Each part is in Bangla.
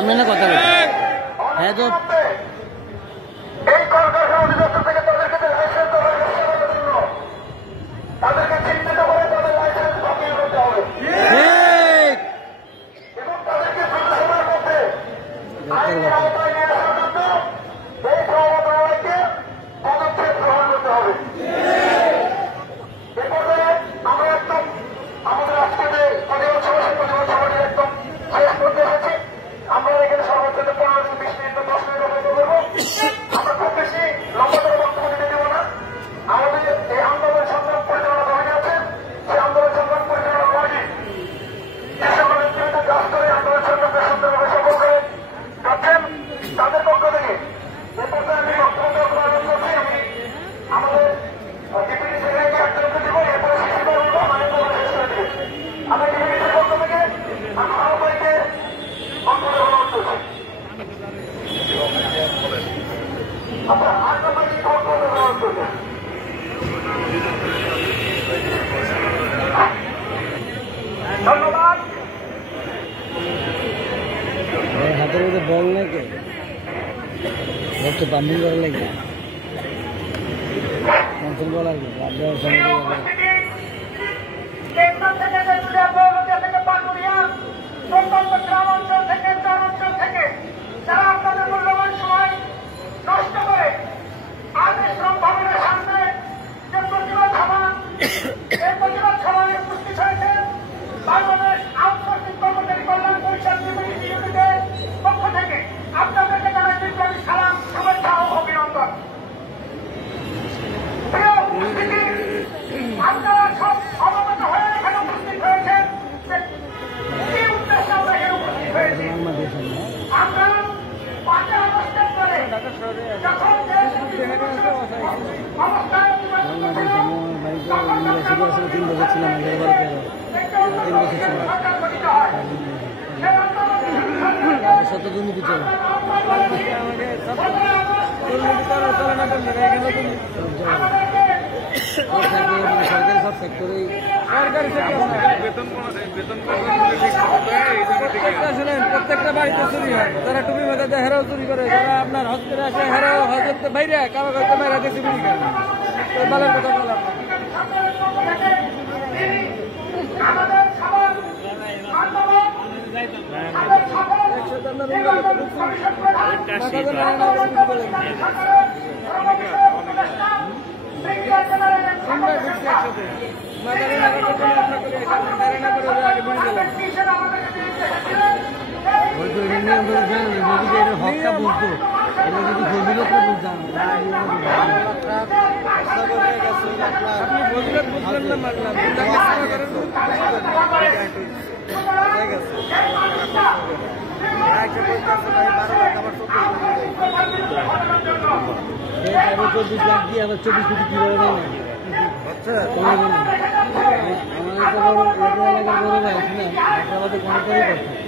আমি না কথা বলছি হ্যাঁ তো এই কলকারখানা অধিদপ্তর থেকে তাদেরকে লাইসেন্স তাদেরকে চিহ্নিত করে তাদের লাইসেন্স বাতিল করতে হবে এবং তাদেরকে দ্রুত সময়ের মধ্যে আইনের আওতায় নিয়ে আসার জন্য এই সহমন্ত্রণালয়কে পদক্ষেপ গ্রহণ করতে হবে। এ পর্যায়ে আমরা একদম আমাদের আজকে যে প্রতিবাদ সভা সেই প্রতিবাদ সভাটি একদম শেষ করতে এসেছি। আমরা এখানে সর্বোচ্চ 15-20 মিনিট বা 10 মিনিট অপেক্ষা করবো। আমরা খুব বেশি লম্বা করে বক্তব্য দিতে দেবো না। আমাদের এই আন্দোলন সংগ্রাম পরিচালনা কমিটি আছে, সেই আন্দোলন সংগ্রাম পরিচালনা কমিটি যে সকল নেতৃত্বে কাজ করে আন্দোলন সংগ্রামকে সুন্দরভাবে সফল করে যাচ্ছেন তাদের পক্ষ থেকে এ পর্যায়ে আমি বক্তব্য গ্রহণ করছি। আমি আমাদের ডিপুটি সেক্রেটারি একজনকে দেবো, এরপরে শিশুদের বলবো, আমাদের শেষ করে দেবে। আমি ডিপুটির পক্ষ থেকে আমি সবাইকে বক্তব্য গ্রহণ করছি। আমরা 8 নম্বরই বক্তব্য গ্রহণ করছি। ধন্যবাদ। হাতের মধ্যে বল নাকি পাম্পিং করা লাগে বল আর গ্রামাঞ্চল থেকে শহরাঞ্চল থেকে যারা আপনাদের মূল্যবান সময় নষ্ট করে আদেশ শ্রম ভবনের সামনে যে প্রতিবাদ সভা এই প্রতিবাদ সভায় উপস্থিত হয়েছে বাংলাদেশ আউটসোর্সিং কর্মচারী কল্যাণ পরিষদ ইউনিটের পক্ষ থেকে আপনাদেরকে জানাই বিপ্লবী সালাম, শুভেচ্ছা ও অভিনন্দন। প্রিয় উপস্থিতি, আপনারা সব অবগত হয়ে এখানে উপস্থিত হয়েছেন যে কি উদ্দেশ্যে আমরা এখানে উপস্থিত হয়েছি। আমরা 5 আগস্টের পরে যখন অবস্থায় সরকারি সব সেক্টরে প্রত্যেকটা বাড়িতে চুরি হয়। যারা টুপি মাথা দেয় হেরাও চুরি করে, যারা আপনার হসপিটালে আসে হেরাও হসপিটাল বাইরে কাবা করতে বাইরে দেখে চুরি করে। বালের কথা বললাম হকটা বলতো এটা যদি ফজিলত বুঝতাম আপনি ফজিলত বুঝলেন না মানলাম $24 লাখ দিয়ে আবার 24 কোটি কিভাবে দেয় না। আচ্ছা আমার তো বড় এলাকার বড় ভাই ছিলাম, হায়দ্রাবাদে কন্ট্রাক্টরই করতাম।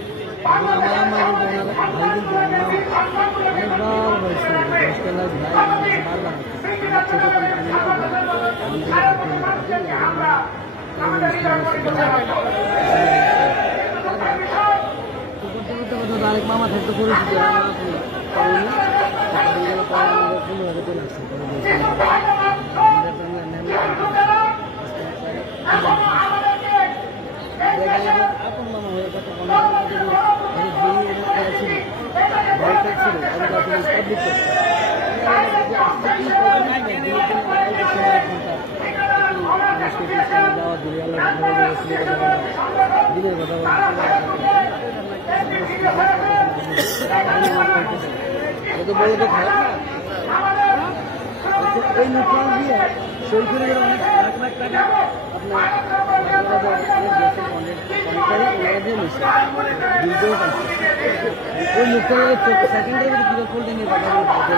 আমার আম্মা কিন্তু ওনার ভাই কিন্তু অনেকবার হয়েছে 10 লাখ ভাই বারবার ছোট আরেক মামা থাকতে পরিচিত আপন মামা হয়ে কথা দিনের কথা এত বড় তো খারাপ না। এই নোটটা দিয়ে সই করে গেলে অনেক লাখ লাখ টাকা ওই নোটটা সেকেন্ডের ভিতরে ফোল্ডে নিয়ে কথা বলতে